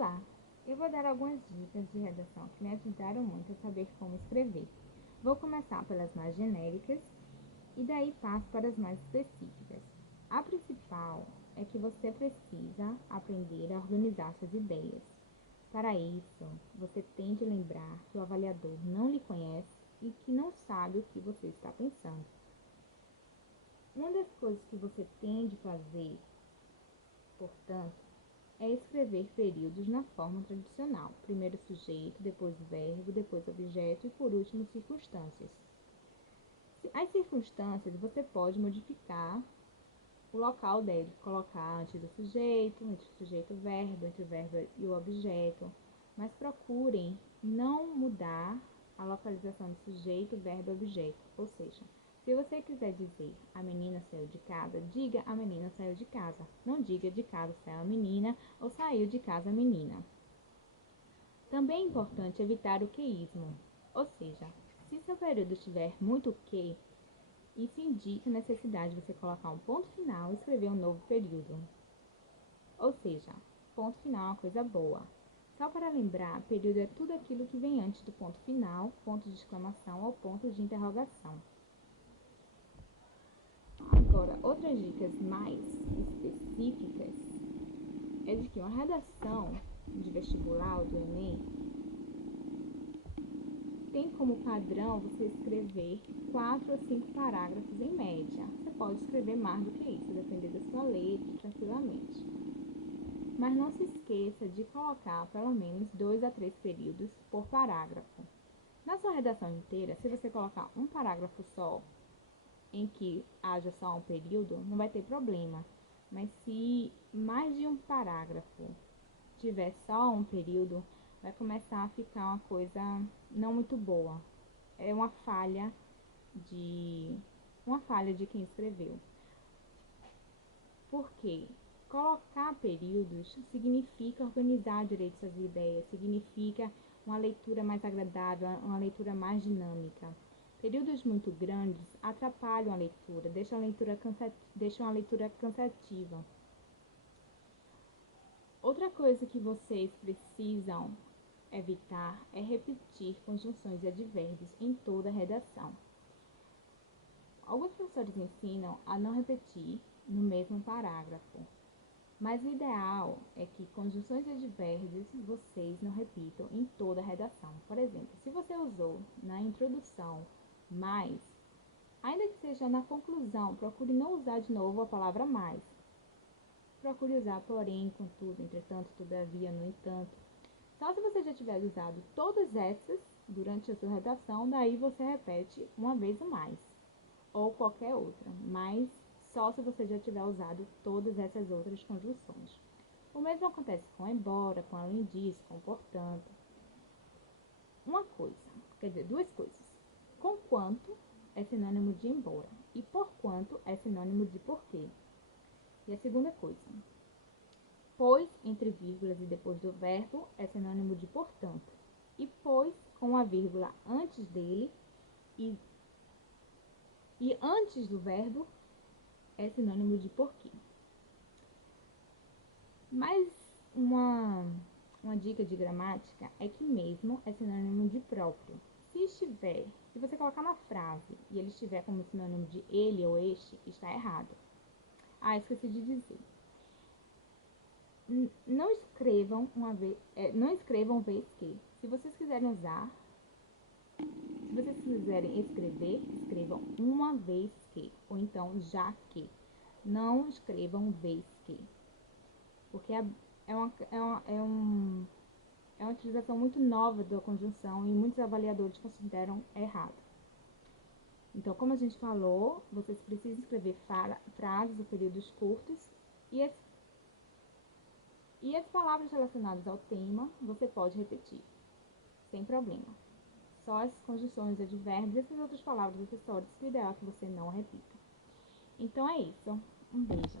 Olá, eu vou dar algumas dicas de redação que me ajudaram muito a saber como escrever. Vou começar pelas mais genéricas e daí passo para as mais específicas. A principal é que você precisa aprender a organizar suas ideias. Para isso, você tem de lembrar que o avaliador não lhe conhece e que não sabe o que você está pensando. Uma das coisas que você tem de fazer, portanto, é escrever períodos na forma tradicional. Primeiro sujeito, depois verbo, depois objeto e por último circunstâncias. As circunstâncias você pode modificar o local deles, colocar antes do sujeito, entre o sujeito e o verbo, entre o verbo e o objeto, mas procurem não mudar a localização do sujeito, verbo e objeto, ou seja, se você quiser dizer a menina saiu de casa, diga a menina saiu de casa. Não diga de casa saiu a menina ou saiu de casa a menina. Também é importante evitar o queísmo, ou seja, se seu período tiver muito que, isso indica a necessidade de você colocar um ponto final e escrever um novo período. Ou seja, ponto final é uma coisa boa. Só para lembrar, período é tudo aquilo que vem antes do ponto final, ponto de exclamação ou ponto de interrogação. Agora, outras dicas mais específicas é de que uma redação de vestibular ou do Enem tem como padrão você escrever 4 ou 5 parágrafos em média. Você pode escrever mais do que isso, dependendo da sua letra, tranquilamente. Mas não se esqueça de colocar pelo menos 2 a 3 períodos por parágrafo. Na sua redação inteira, se você colocar um parágrafo só, em que haja só um período, não vai ter problema. Mas se mais de um parágrafo tiver só um período, vai começar a ficar uma coisa não muito boa. É uma falha de quem escreveu. Por quê? Colocar períodos significa organizar direito suas ideias, significa uma leitura mais agradável, uma leitura mais dinâmica. Períodos muito grandes atrapalham a leitura, deixam a leitura cansativa. Outra coisa que vocês precisam evitar é repetir conjunções e advérbios em toda a redação. Alguns professores ensinam a não repetir no mesmo parágrafo, mas o ideal é que conjunções e advérbios vocês não repitam em toda a redação. Por exemplo, se você usou na introdução mais, ainda que seja na conclusão, procure não usar de novo a palavra mais. Procure usar porém, contudo, entretanto, todavia, no entanto. Só se você já tiver usado todas essas durante a sua redação, daí você repete uma vez ou mais, ou qualquer outra, mas só se você já tiver usado todas essas outras conjunções. O mesmo acontece com embora, com além disso, com portanto. Uma coisa, quer dizer, duas coisas. Com quanto é sinônimo de embora e por quanto é sinônimo de porquê. E a segunda coisa, pois entre vírgulas e depois do verbo é sinônimo de portanto. E pois com a vírgula antes dele e antes do verbo é sinônimo de porquê. Mas uma dica de gramática é que mesmo é sinônimo de próprio. Se você colocar na frase e ele estiver como sinônimo de ele ou este, está errado. Ah, esqueci de dizer. Não escrevam vez que. Se vocês quiserem escrever, escrevam uma vez que, ou então já que. Não escrevam vez que, porque é uma utilização muito nova da conjunção e muitos avaliadores consideram errado. Então, como a gente falou, vocês precisam escrever frases ou períodos curtos e as palavras relacionadas ao tema você pode repetir, sem problema. Só as conjunções, advérbios e essas outras palavras acessórias que o ideal é que você não repita. Então é isso. Um beijo.